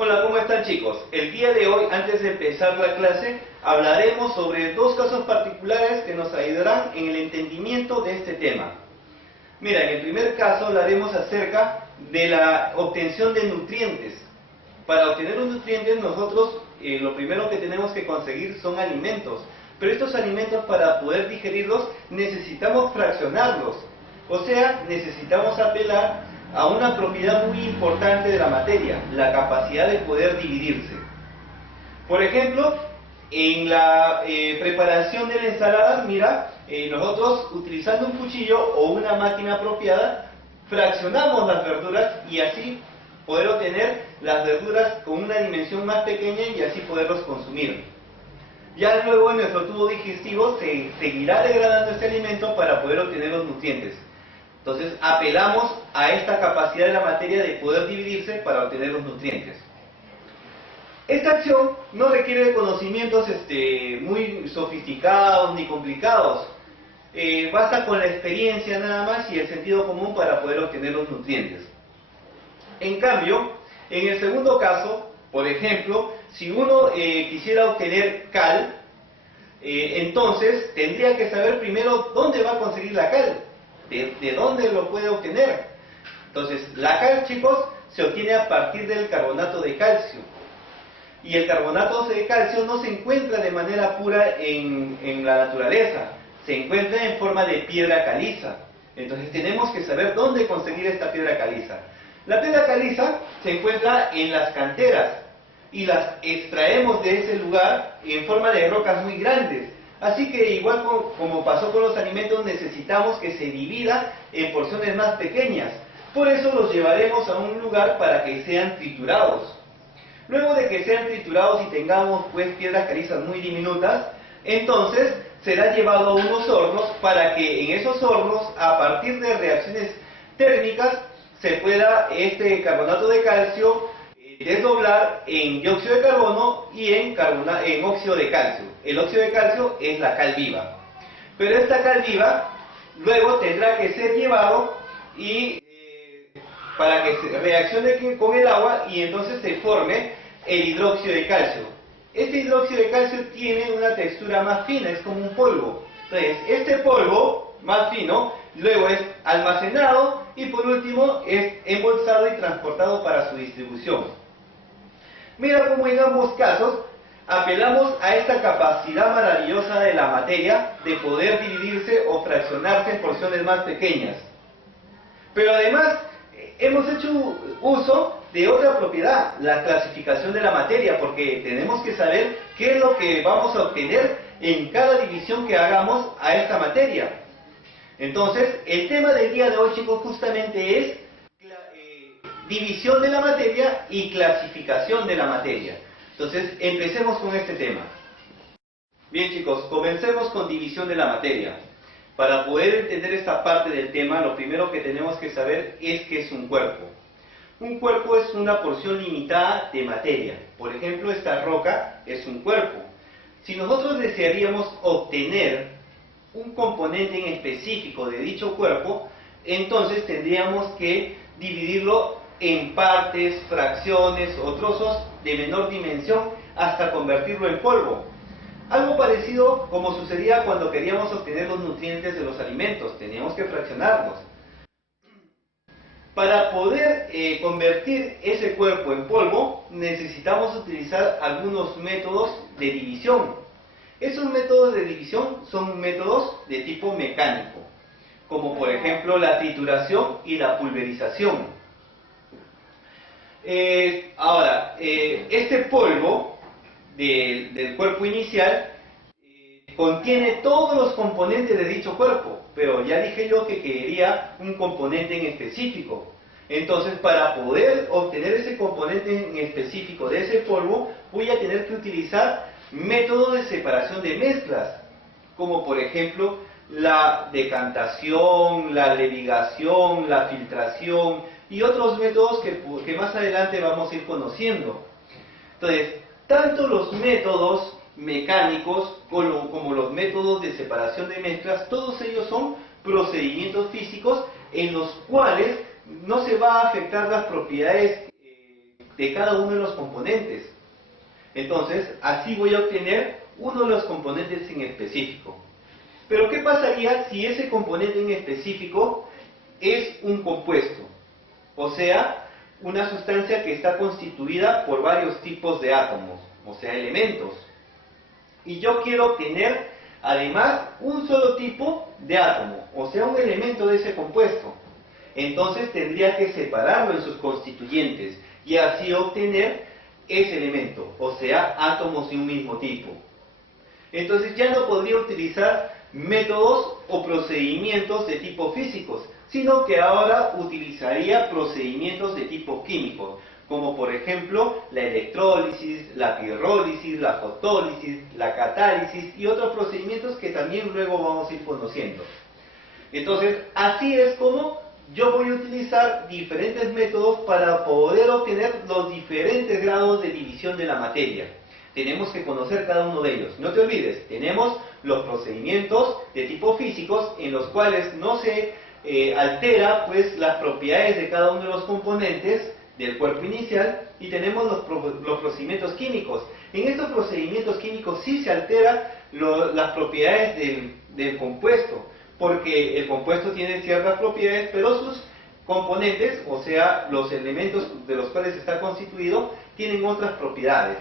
Hola, ¿cómo están chicos? El día de hoy, antes de empezar la clase, hablaremos sobre dos casos particulares que nos ayudarán en el entendimiento de este tema. Mira, en el primer caso hablaremos acerca de la obtención de nutrientes. Para obtener los nutrientes nosotros lo primero que tenemos que conseguir son alimentos. Pero estos alimentos, para poder digerirlos, necesitamos fraccionarlos. O sea, necesitamos apelar a una propiedad muy importante de la materia, la capacidad de poder dividirse. Por ejemplo, en la preparación de la ensalada, mira, nosotros utilizando un cuchillo o una máquina apropiada, fraccionamos las verduras y así poder obtener las verduras con una dimensión más pequeña y así poderlos consumir. Ya luego en nuestro tubo digestivo se seguirá degradando este alimento para poder obtener los nutrientes. Entonces apelamos a esta capacidad de la materia de poder dividirse para obtener los nutrientes. Esta acción no requiere de conocimientos muy sofisticados ni complicados. Basta con la experiencia nada más y el sentido común para poder obtener los nutrientes. En cambio, en el segundo caso, por ejemplo, si uno quisiera obtener cal, entonces tendría que saber primero dónde va a conseguir la cal. ¿De dónde lo puede obtener? Entonces, la cal, chicos, se obtiene a partir del carbonato de calcio. Y el carbonato de calcio no se encuentra de manera pura en la naturaleza, se encuentra en forma de piedra caliza. Entonces tenemos que saber dónde conseguir esta piedra caliza. La piedra caliza se encuentra en las canteras y las extraemos de ese lugar en forma de rocas muy grandes. Así que igual como pasó con los alimentos, necesitamos que se divida en porciones más pequeñas. Por eso los llevaremos a un lugar para que sean triturados. Luego de que sean triturados y tengamos pues piedras calizas muy diminutas, entonces será llevado a unos hornos para que en esos hornos, a partir de reacciones térmicas, se pueda este carbonato de calcio desdoblar en dióxido de carbono y en óxido de calcio. El óxido de calcio es la cal viva. Pero esta cal viva luego tendrá que ser llevado para que se reaccione con el agua y entonces se forme el hidróxido de calcio. Este hidróxido de calcio tiene una textura más fina, es como un polvo. Entonces, este polvo más fino luego es almacenado y por último es embolsado y transportado para su distribución. Mira cómo en ambos casos apelamos a esta capacidad maravillosa de la materia de poder dividirse o fraccionarse en porciones más pequeñas. Pero además hemos hecho uso de otra propiedad, la clasificación de la materia, porque tenemos que saber qué es lo que vamos a obtener en cada división que hagamos a esta materia. Entonces, el tema del día de hoy, chicos, justamente es división de la materia y clasificación de la materia. Entonces, empecemos con este tema. Bien, chicos, comencemos con división de la materia. Para poder entender esta parte del tema, lo primero que tenemos que saber es qué es un cuerpo. Un cuerpo es una porción limitada de materia. Por ejemplo, esta roca es un cuerpo. Si nosotros desearíamos obtener un componente en específico de dicho cuerpo, entonces tendríamos que dividirlo en partes, fracciones o trozos de menor dimensión hasta convertirlo en polvo. Algo parecido como sucedía cuando queríamos obtener los nutrientes de los alimentos, teníamos que fraccionarlos. Para poder convertir ese cuerpo en polvo, necesitamos utilizar algunos métodos de división. Esos métodos de división son métodos de tipo mecánico, como por ejemplo la trituración y la pulverización. Este polvo del cuerpo inicial contiene todos los componentes de dicho cuerpo, pero ya dije yo que quería un componente en específico. Entonces, para poder obtener ese componente en específico de ese polvo, voy a tener que utilizar métodos de separación de mezclas, como por ejemplo la decantación, la levigación, la filtración y otros métodos que más adelante vamos a ir conociendo. Entonces, tanto los métodos mecánicos como los métodos de separación de mezclas, todos ellos son procedimientos físicos en los cuales no se va a afectar las propiedades de cada uno de los componentes. Entonces, así voy a obtener uno de los componentes en específico. Pero ¿qué pasaría si ese componente en específico es un compuesto? O sea, una sustancia que está constituida por varios tipos de átomos, o sea, elementos. Y yo quiero obtener, además, un solo tipo de átomo, o sea, un elemento de ese compuesto. Entonces tendría que separarlo en sus constituyentes y así obtener ese elemento, o sea, átomos de un mismo tipo. Entonces ya no podría utilizar métodos o procedimientos de tipo físicos, sino que ahora utilizaría procedimientos de tipo químico, como por ejemplo la electrólisis, la pirrólisis, la fotólisis, la catálisis y otros procedimientos que también luego vamos a ir conociendo. Entonces, así es como yo voy a utilizar diferentes métodos para poder obtener los diferentes grados de división de la materia. Tenemos que conocer cada uno de ellos. No te olvides, tenemos los procedimientos de tipo físicos en los cuales no se altera pues las propiedades de cada uno de los componentes del cuerpo inicial, y tenemos los procedimientos químicos. En estos procedimientos químicos sí se alteran las propiedades del compuesto, porque el compuesto tiene ciertas propiedades, pero sus componentes, o sea, los elementos de los cuales está constituido, tienen otras propiedades.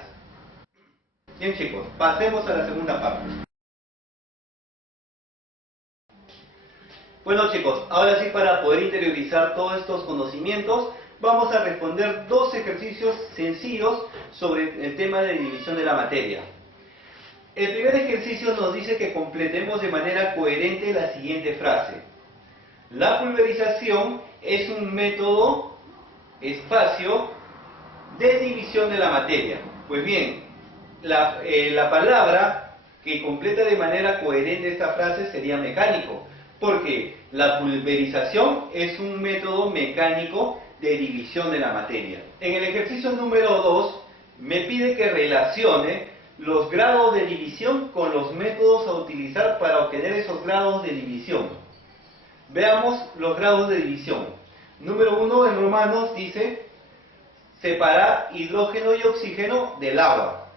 Bien chicos, pasemos a la segunda parte. Bueno chicos, ahora sí, para poder interiorizar todos estos conocimientos, vamos a responder dos ejercicios sencillos sobre el tema de división de la materia. El primer ejercicio nos dice que completemos de manera coherente la siguiente frase. La pulverización es un método, espacio, de división de la materia. Pues bien, la palabra que completa de manera coherente esta frase sería mecánico, porque la pulverización es un método mecánico de división de la materia. En el ejercicio número 2 me pide que relacione los grados de división con los métodos a utilizar para obtener esos grados de división. Veamos los grados de división. Número 1 en romanos dice separar hidrógeno y oxígeno del agua.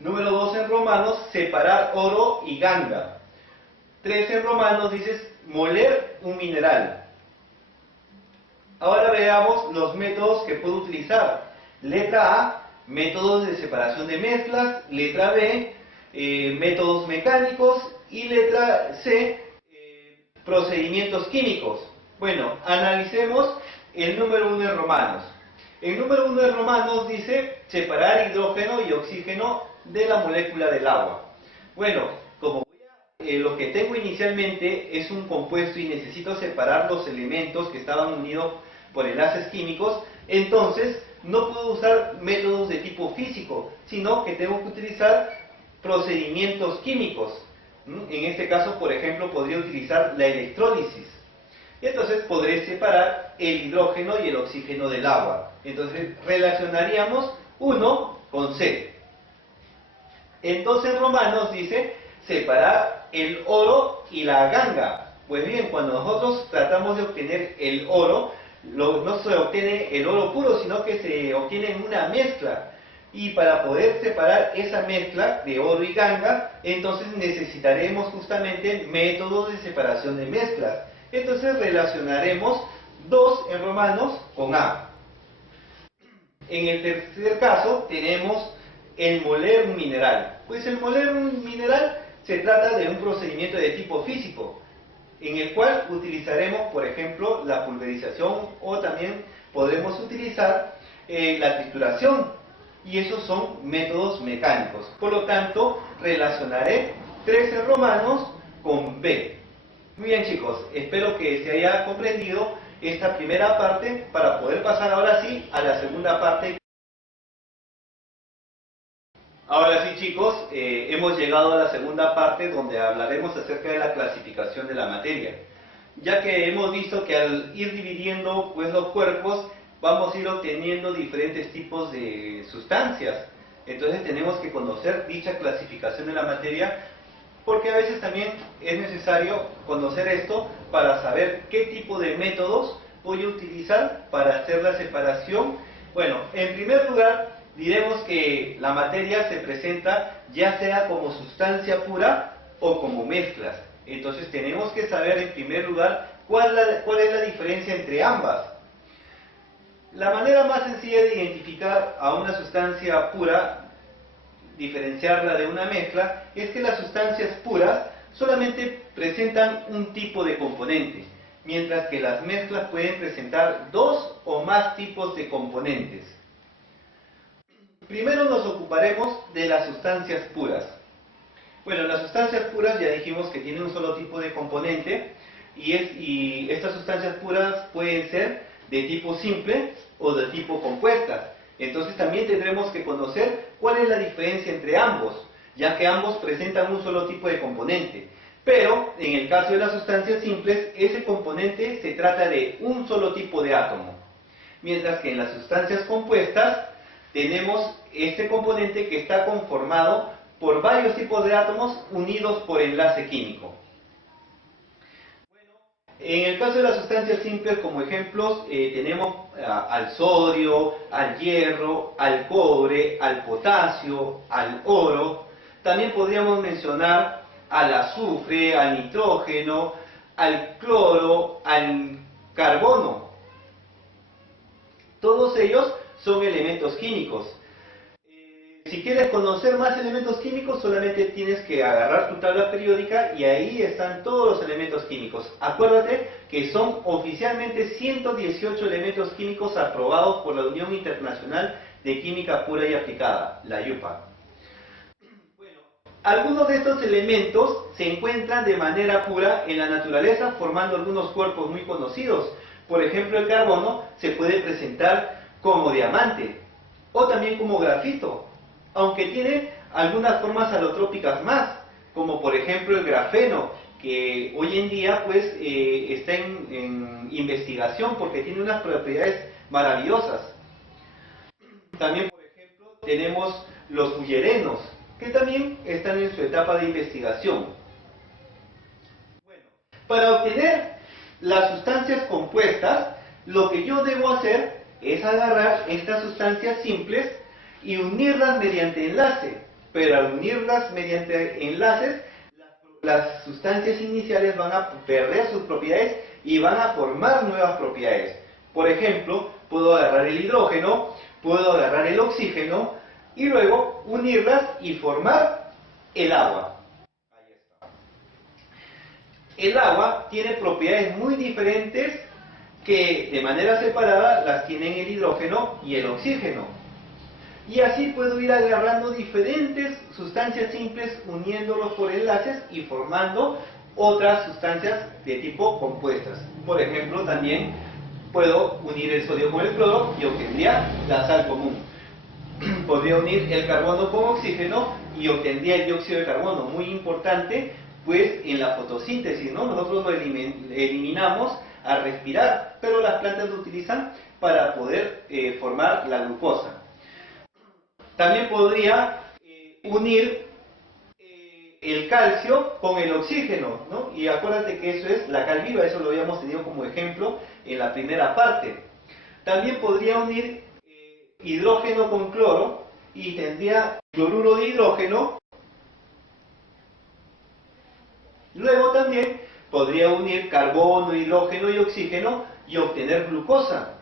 Número 2 en romanos, separar oro y ganga. 3 en romanos dice moler un mineral. Ahora veamos los métodos que puedo utilizar. Letra A, métodos de separación de mezclas. Letra B, métodos mecánicos. Y letra C, procedimientos químicos. Bueno, analicemos el número 1 en romanos. El número 1 en romanos dice separar hidrógeno y oxígeno de la molécula del agua. Bueno, como lo que tengo inicialmente es un compuesto y necesito separar los elementos que estaban unidos por enlaces químicos, entonces no puedo usar métodos de tipo físico, sino que tengo que utilizar procedimientos químicos. En este caso, por ejemplo, podría utilizar la electrólisis. Y entonces podré separar el hidrógeno y el oxígeno del agua. Entonces relacionaríamos 1 con C. Entonces Romanos dice separar el oro y la ganga. Pues bien, cuando nosotros tratamos de obtener el oro, no se obtiene el oro puro, sino que se obtiene en una mezcla. Y para poder separar esa mezcla de oro y ganga, entonces necesitaremos justamente métodos de separación de mezclas. Entonces relacionaremos 2 en romanos con A. En el tercer caso tenemos el moler un mineral. Pues el moler un mineral se trata de un procedimiento de tipo físico, en el cual utilizaremos, por ejemplo, la pulverización, o también podremos utilizar la trituración, y esos son métodos mecánicos. Por lo tanto, relacionaré 3 en romanos con B. Muy bien chicos, espero que se haya comprendido esta primera parte para poder pasar ahora sí a la segunda parte. Ahora sí chicos, hemos llegado a la segunda parte donde hablaremos acerca de la clasificación de la materia. Ya que hemos visto que al ir dividiendo pues, los cuerpos, vamos a ir obteniendo diferentes tipos de sustancias. Entonces tenemos que conocer dicha clasificación de la materia, porque a veces también es necesario conocer esto para saber qué tipo de métodos voy a utilizar para hacer la separación Bueno, en primer lugar, diremos que la materia se presenta ya sea como sustancia pura o como mezclas. Entonces tenemos que saber en primer lugar cuál es la diferencia entre ambas. La manera más sencilla de identificar a una sustancia pura, diferenciarla de una mezcla, es que las sustancias puras solamente presentan un tipo de componentes, mientras que las mezclas pueden presentar dos o más tipos de componentes. Primero nos ocuparemos de las sustancias puras. Bueno, las sustancias puras ya dijimos que tienen un solo tipo de componente y estas sustancias puras pueden ser de tipo simple o de tipo compuesta. Entonces también tendremos que conocer cuál es la diferencia entre ambos, ya que ambos presentan un solo tipo de componente. Pero en el caso de las sustancias simples, ese componente se trata de un solo tipo de átomo. Mientras que en las sustancias compuestas tenemos este componente que está conformado por varios tipos de átomos unidos por enlace químico. En el caso de las sustancias simples, como ejemplos, tenemos al sodio, al hierro, al cobre, al potasio, al oro. También podríamos mencionar al azufre, al nitrógeno, al cloro, al carbono. Todos ellos son elementos químicos. Si quieres conocer más elementos químicos, solamente tienes que agarrar tu tabla periódica y ahí están todos los elementos químicos. Acuérdate que son oficialmente 118 elementos químicos aprobados por la Unión Internacional de Química Pura y Aplicada, la IUPAC. Bueno, algunos de estos elementos se encuentran de manera pura en la naturaleza, formando algunos cuerpos muy conocidos. Por ejemplo, el carbono se puede presentar como diamante o también como grafito, aunque tiene algunas formas alotrópicas más, como por ejemplo el grafeno, que hoy en día pues está en investigación porque tiene unas propiedades maravillosas. También, por ejemplo, tenemos los fullerenos, que también están en su etapa de investigación. Bueno, para obtener las sustancias compuestas, lo que yo debo hacer es agarrar estas sustancias simples y unirlas mediante enlace, pero al unirlas mediante enlaces, las sustancias iniciales van a perder sus propiedades y van a formar nuevas propiedades. Por ejemplo, puedo agarrar el hidrógeno, puedo agarrar el oxígeno y luego unirlas y formar el agua. Ahí está. El agua tiene propiedades muy diferentes que de manera separada las tienen el hidrógeno y el oxígeno. Y así puedo ir agarrando diferentes sustancias simples, uniéndolos por enlaces y formando otras sustancias de tipo compuestas. Por ejemplo, también puedo unir el sodio con el cloro y obtendría la sal común. Podría unir el carbono con oxígeno y obtendría el dióxido de carbono. Muy importante, pues en la fotosíntesis, ¿no? Nosotros lo eliminamos al respirar, pero las plantas lo utilizan para poder formar la glucosa. También podría unir el calcio con el oxígeno, ¿no? Y acuérdate que eso es la cal viva, eso lo habíamos tenido como ejemplo en la primera parte. También podría unir hidrógeno con cloro y tendría cloruro de hidrógeno. Luego también podría unir carbono, hidrógeno y oxígeno y obtener glucosa.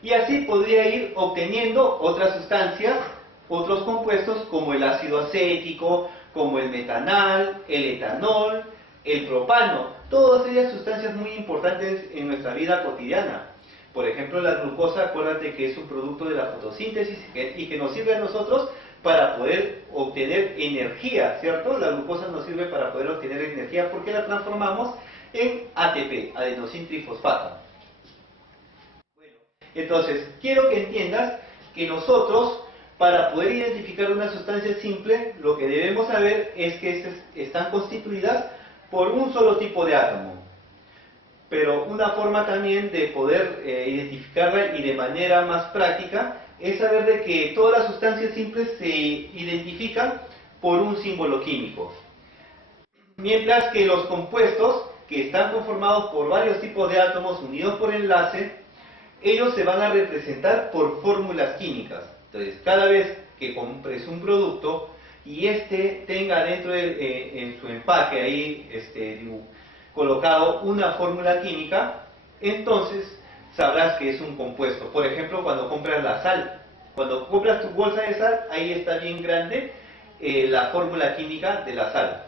Y así podría ir obteniendo otras sustancias, otros compuestos como el ácido acético, como el metanal, el etanol, el propano. Todas ellas sustancias muy importantes en nuestra vida cotidiana. Por ejemplo, la glucosa, acuérdate que es un producto de la fotosíntesis y que nos sirve a nosotros para poder obtener energía, ¿cierto? La glucosa nos sirve para poder obtener energía porque la transformamos en ATP, adenosín trifosfato. Entonces, quiero que entiendas que nosotros, para poder identificar una sustancia simple, lo que debemos saber es que están constituidas por un solo tipo de átomo. Pero una forma también de poder identificarla y de manera más práctica es saber de que todas las sustancias simples se identifican por un símbolo químico. Mientras que los compuestos, que están conformados por varios tipos de átomos unidos por enlace, ellos se van a representar por fórmulas químicas. Entonces, cada vez que compres un producto y este tenga dentro en su empaque ahí colocado una fórmula química, entonces sabrás que es un compuesto. Por ejemplo, cuando compras la sal, cuando compras tu bolsa de sal, ahí está bien grande la fórmula química de la sal.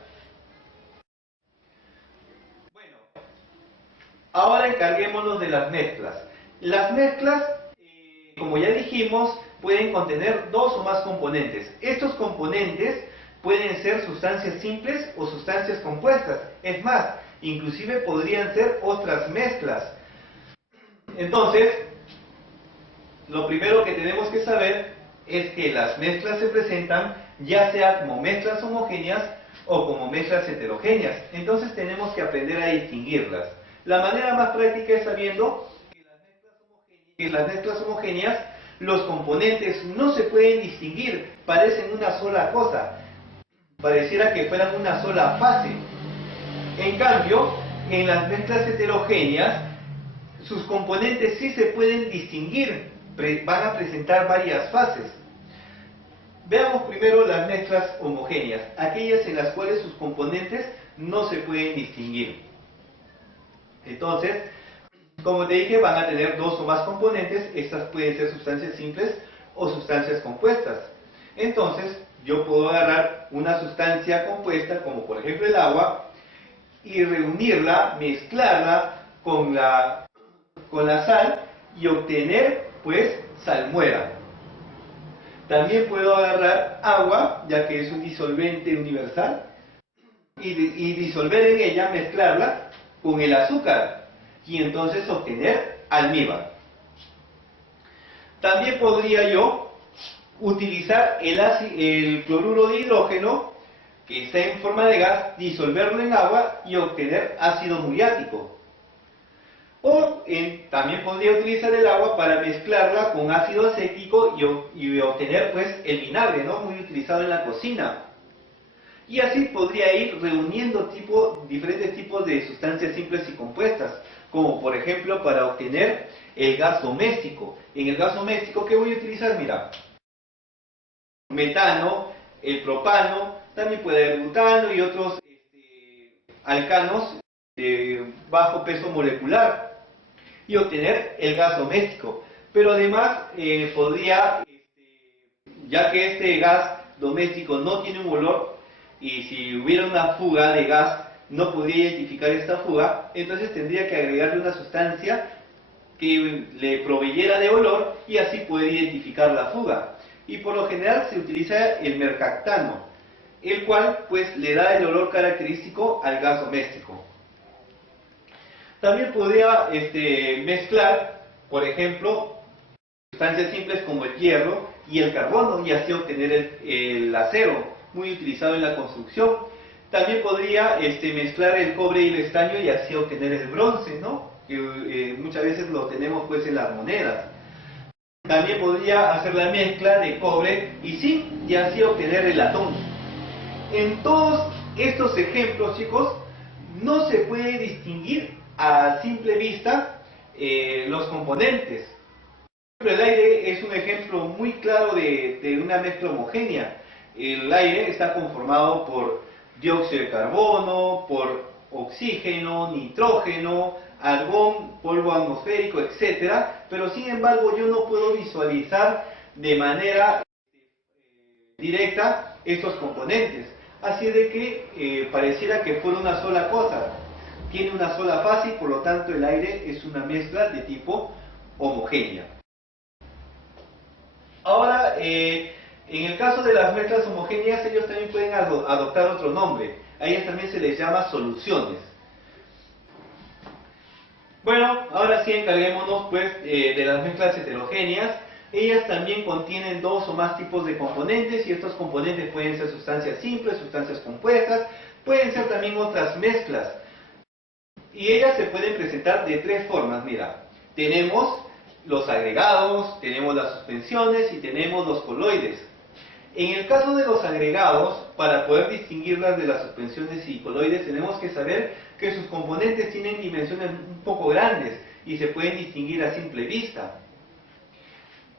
Bueno, ahora encarguémonos de las mezclas. Las mezclas, como ya dijimos, pueden contener dos o más componentes. Estos componentes pueden ser sustancias simples o sustancias compuestas. Es más, inclusive podrían ser otras mezclas. Entonces, lo primero que tenemos que saber es que las mezclas se presentan ya sea como mezclas homogéneas o como mezclas heterogéneas. Entonces tenemos que aprender a distinguirlas. La manera más práctica es sabiendo que en las mezclas homogéneas los componentes no se pueden distinguir, parecen una sola cosa, pareciera que fueran una sola fase. En cambio, en las mezclas heterogéneas, sus componentes sí se pueden distinguir, van a presentar varias fases. Veamos primero las mezclas homogéneas, aquellas en las cuales sus componentes no se pueden distinguir. Entonces, como te dije, van a tener dos o más componentes. Estas pueden ser sustancias simples o sustancias compuestas. Entonces, yo puedo agarrar una sustancia compuesta, como por ejemplo el agua, y reunirla, mezclarla con la sal y obtener, pues, salmuera. También puedo agarrar agua, ya que es un disolvente universal, y disolver en ella, mezclarla con el azúcar, y entonces obtener almíbar. También podría yo utilizar el cloruro de hidrógeno, que está en forma de gas, disolverlo en agua y obtener ácido muriático. O también podría utilizar el agua para mezclarla con ácido acético y obtener, pues, el vinagre, ¿no?, muy utilizado en la cocina. Y así podría ir reuniendo diferentes tipos de sustancias simples y compuestas, como por ejemplo para obtener el gas doméstico. En el gas doméstico, ¿qué voy a utilizar? Mira, metano, el propano, también puede haber butano y otros alcanos de bajo peso molecular, y obtener el gas doméstico. Pero además podría, ya que este gas doméstico no tiene un olor, y si hubiera una fuga de gas no podría identificar esta fuga, entonces tendría que agregarle una sustancia que le proveyera de olor y así poder identificar la fuga. Y por lo general se utiliza el mercaptano, el cual pues le da el olor característico al gas doméstico. También podría mezclar, por ejemplo, sustancias simples como el hierro y el carbono y así obtener el acero, muy utilizado en la construcción. También podría mezclar el cobre y el estaño y así obtener el bronce, ¿no?, que muchas veces lo tenemos pues en las monedas. También podría hacer la mezcla de cobre y zinc y así obtener el latón. En todos estos ejemplos, chicos, no se puede distinguir a simple vista los componentes. El aire es un ejemplo muy claro de una mezcla homogénea. El aire está conformado por dióxido de carbono, por oxígeno, nitrógeno, argón, polvo atmosférico, etc. Pero sin embargo yo no puedo visualizar de manera directa estos componentes. Así de que pareciera que fuera una sola cosa. Tiene una sola fase y por lo tanto el aire es una mezcla de tipo homogénea. Ahora, en el caso de las mezclas homogéneas, ellos también pueden adoptar otro nombre. A ellas también se les llama soluciones. Bueno, ahora sí encarguémonos pues de las mezclas heterogéneas. Ellas también contienen dos o más tipos de componentes y estos componentes pueden ser sustancias simples, sustancias compuestas, pueden ser también otras mezclas. Y ellas se pueden presentar de tres formas. Mira, tenemos los agregados, tenemos las suspensiones y tenemos los coloides. En el caso de los agregados, para poder distinguirlas de las suspensiones y coloides, tenemos que saber que sus componentes tienen dimensiones un poco grandes y se pueden distinguir a simple vista.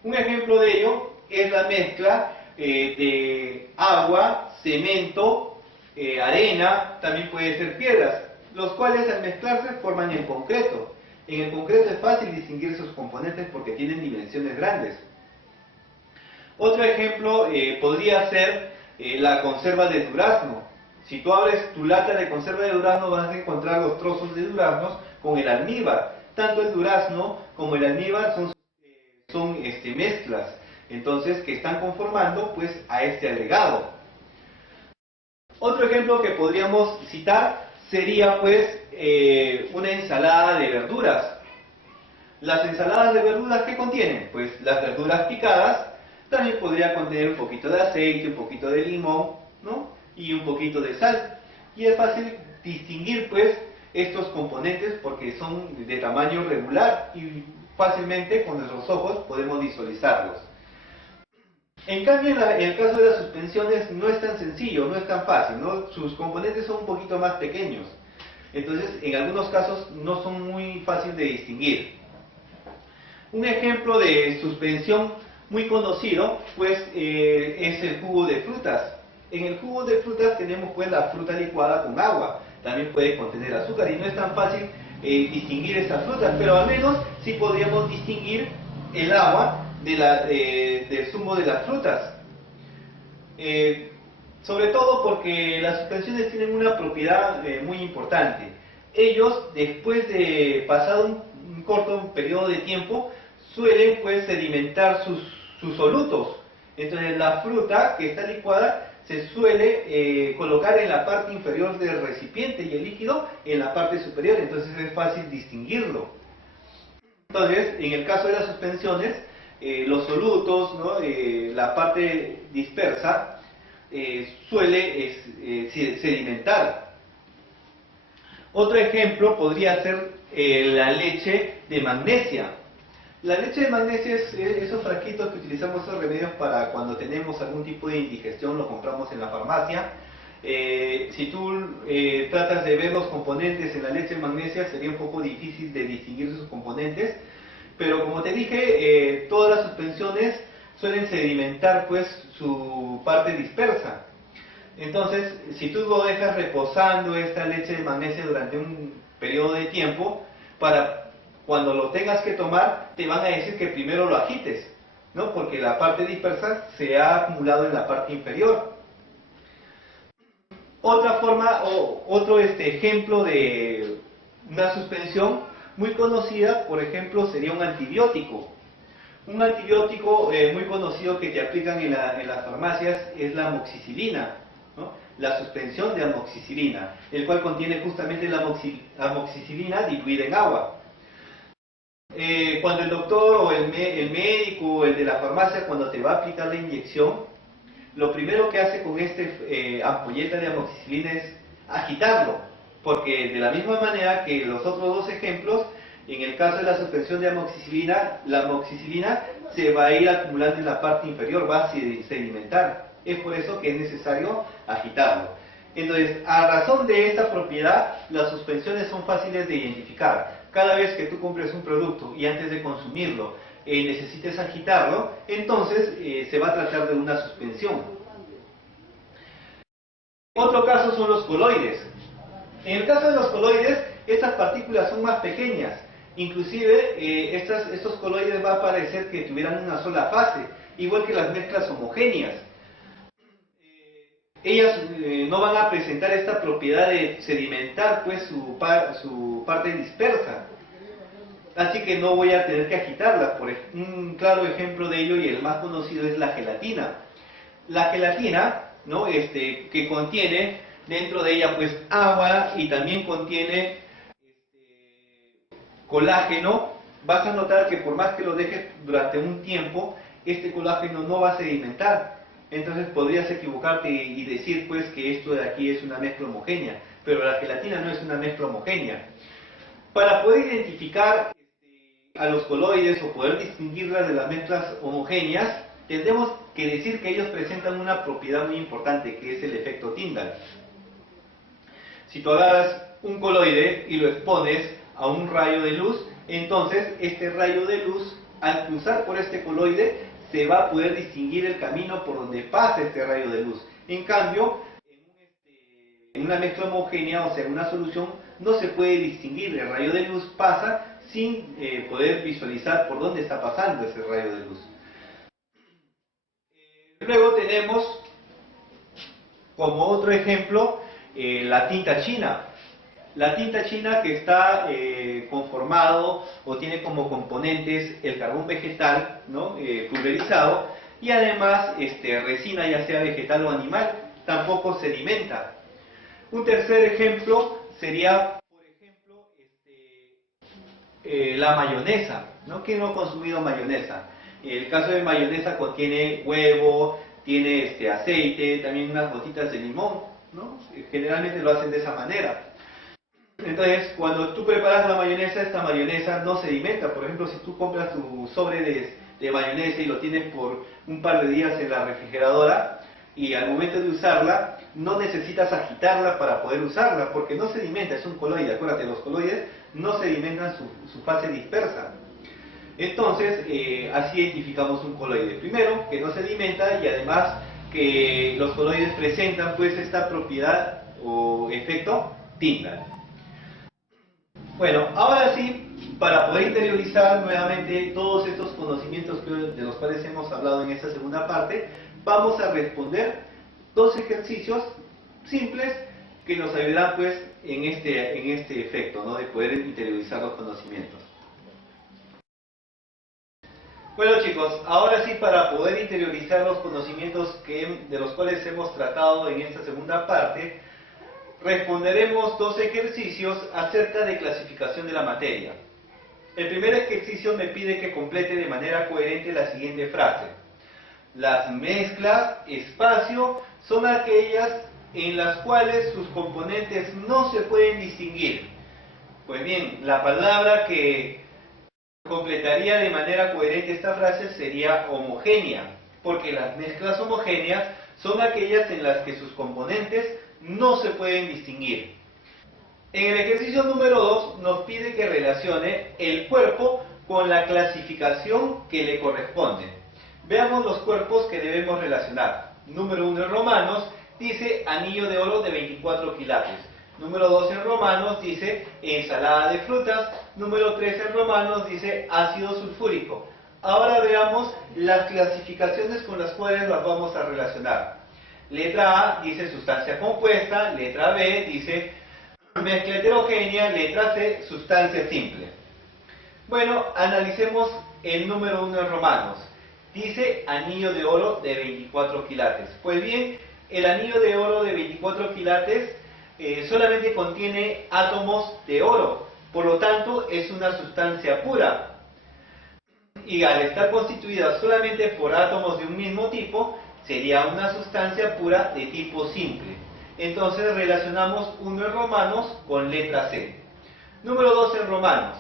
Un ejemplo de ello es la mezcla de agua, cemento, arena, también puede ser piedras, los cuales al mezclarse forman el concreto. En el concreto es fácil distinguir sus componentes porque tienen dimensiones grandes. Otro ejemplo podría ser la conserva de durazno. Si tú abres tu lata de conserva de durazno vas a encontrar los trozos de duraznos con el almíbar. Tanto el durazno como el almíbar son mezclas, entonces que están conformando pues a este agregado. Otro ejemplo que podríamos citar sería pues una ensalada de verduras. Las ensaladas de verduras, ¿qué contienen? Pues las verduras picadas, también podría contener un poquito de aceite, un poquito de limón, ¿no? Y un poquito de sal. Y es fácil distinguir pues estos componentes porque son de tamaño regular y fácilmente con nuestros ojos podemos visualizarlos. En cambio, en el caso de las suspensiones no es tan sencillo, no es tan fácil, ¿no? Sus componentes son un poquito más pequeños. Entonces, en algunos casos no son muy fáciles de distinguir. Un ejemplo de suspensión muy conocido, pues, es el jugo de frutas. En el jugo de frutas tenemos pues la fruta licuada con agua. También puede contener azúcar y no es tan fácil distinguir estas frutas, pero al menos sí podríamos distinguir el agua del zumo de las frutas. Sobre todo porque las suspensiones tienen una propiedad muy importante. Ellos, después de pasado un corto periodo de tiempo, suelen pues sedimentar sus solutos. Entonces la fruta que está licuada se suele colocar en la parte inferior del recipiente y el líquido en la parte superior, entonces es fácil distinguirlo. Entonces, en el caso de las suspensiones, los solutos, ¿no? La parte dispersa suele sedimentar. Otro ejemplo podría ser la leche de magnesia. La leche de magnesia es esos frasquitos que utilizamos, esos remedios para cuando tenemos algún tipo de indigestión, lo compramos en la farmacia. Si tú tratas de ver los componentes en la leche de magnesia, sería un poco difícil de distinguir sus componentes, pero como te dije, todas las suspensiones suelen sedimentar pues su parte dispersa. Entonces, si tú lo dejas reposando esta leche de magnesia durante un periodo de tiempo, cuando lo tengas que tomar, te van a decir que primero lo agites, ¿no? Porque la parte dispersa se ha acumulado en la parte inferior. Otra forma, otro ejemplo de una suspensión muy conocida, por ejemplo, sería un antibiótico. Un antibiótico muy conocido que te aplican en las farmacias es la amoxicilina, ¿no? La suspensión de amoxicilina, el cual contiene justamente la amoxicilina diluida en agua. Cuando el doctor o el médico o el de la farmacia, cuando te va a aplicar la inyección, lo primero que hace con ampolleta de amoxicilina es agitarlo, porque de la misma manera que los otros dos ejemplos, en el caso de la suspensión de amoxicilina, la amoxicilina se va a ir acumulando en la parte inferior, va a sedimentar. Es por eso que es necesario agitarlo. Entonces, a razón de esta propiedad, las suspensiones son fáciles de identificar. Cada vez que tú compres un producto y antes de consumirlo necesites agitarlo, entonces se va a tratar de una suspensión. Otro caso son los coloides. En el caso de los coloides, estas partículas son más pequeñas. Inclusive, estos coloides va a parecer que tuvieran una sola fase, igual que las mezclas homogéneas. Ellas no van a presentar esta propiedad de sedimentar pues su parte dispersa, así que no voy a tener que agitarla. Un claro ejemplo de ello y el más conocido es la gelatina. La gelatina, ¿no? Que contiene dentro de ella pues agua y también contiene colágeno. Vas a notar que por más que lo dejes durante un tiempo, este colágeno no va a sedimentar. Entonces podrías equivocarte y decir pues que esto de aquí es una mezcla homogénea, pero la gelatina no es una mezcla homogénea. Para poder identificar a los coloides o poder distinguirlas de las mezclas homogéneas, tendremos que decir que ellos presentan una propiedad muy importante, que es el efecto Tyndall. Si tú agarras un coloide y lo expones a un rayo de luz, Entonces, este rayo de luz, al cruzar por este coloide, se va a poder distinguir el camino por donde pasa este rayo de luz. En cambio, en una mezcla homogénea, o sea, en una solución, no se puede distinguir, el rayo de luz pasa sin poder visualizar por dónde está pasando ese rayo de luz. Luego tenemos como otro ejemplo la tinta china. La tinta china que está conformado o tiene como componentes el carbón vegetal, ¿no? Pulverizado, y además resina, ya sea vegetal o animal, tampoco sedimenta. Un tercer ejemplo sería, por ejemplo, la mayonesa, ¿no? ¿Quién no ha consumido mayonesa? El caso de mayonesa contiene huevo, tiene aceite, también unas gotitas de limón, ¿no? Generalmente lo hacen de esa manera. Entonces, cuando tú preparas la mayonesa, esta mayonesa no sedimenta. Por ejemplo, si tú compras tu sobre de mayonesa y lo tienes por un par de días en la refrigeradora, y al momento de usarla, no necesitas agitarla para poder usarla, porque no sedimenta, es un coloide. Acuérdate, los coloides no sedimentan su fase dispersa. Entonces, así identificamos un coloide. Primero, que no sedimenta, y además que los coloides presentan pues esta propiedad o efecto Tyndall. Bueno, ahora sí, para poder interiorizar nuevamente todos estos conocimientos de los cuales hemos hablado en esta segunda parte, vamos a responder dos ejercicios simples que nos ayudarán pues en este efecto, ¿no? De poder interiorizar los conocimientos. Bueno chicos, ahora sí, para poder interiorizar los conocimientos de los cuales hemos tratado en esta segunda parte, responderemos dos ejercicios acerca de clasificación de la materia. El primer ejercicio me pide que complete de manera coherente la siguiente frase. Las mezclas espacio son aquellas en las cuales sus componentes no se pueden distinguir. Pues bien, la palabra que completaría de manera coherente esta frase sería homogénea, porque las mezclas homogéneas son aquellas en las que sus componentes no se pueden distinguir. En el ejercicio número 2 nos pide que relacione el cuerpo con la clasificación que le corresponde. Veamos los cuerpos que debemos relacionar. Número 1 en romanos dice anillo de oro de 24 quilates. Número 2 en romanos dice ensalada de frutas. Número 3 en romanos dice ácido sulfúrico. Ahora veamos las clasificaciones con las cuales las vamos a relacionar. Letra A dice sustancia compuesta, letra B dice mezcla heterogénea, letra C sustancia simple. Bueno, analicemos el número 1 en romanos. Dice anillo de oro de 24 quilates. Pues bien, el anillo de oro de 24 quilates solamente contiene átomos de oro, por lo tanto es una sustancia pura. Y al estar constituida solamente por átomos de un mismo tipo, sería una sustancia pura de tipo simple. Entonces relacionamos 1 en romanos con letra C. Número 2 en romanos.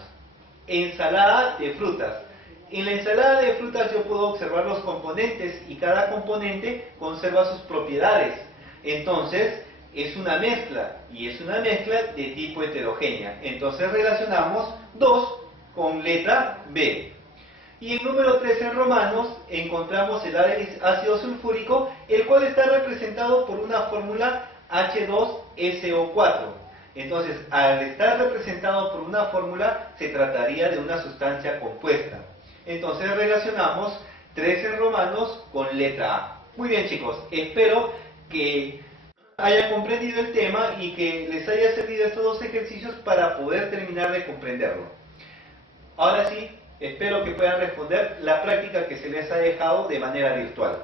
Ensalada de frutas. En la ensalada de frutas yo puedo observar los componentes y cada componente conserva sus propiedades. Entonces es una mezcla, y es una mezcla de tipo heterogénea. Entonces relacionamos 2 con letra B. Y en número 3 en romanos encontramos el ácido sulfúrico, el cual está representado por una fórmula H2SO4. Entonces, al estar representado por una fórmula, se trataría de una sustancia compuesta. Entonces relacionamos 3 en romanos con letra A. Muy bien chicos, espero que hayan comprendido el tema y que les haya servido estos dos ejercicios para poder terminar de comprenderlo. Ahora sí, espero que puedan responder la práctica que se les ha dejado de manera virtual.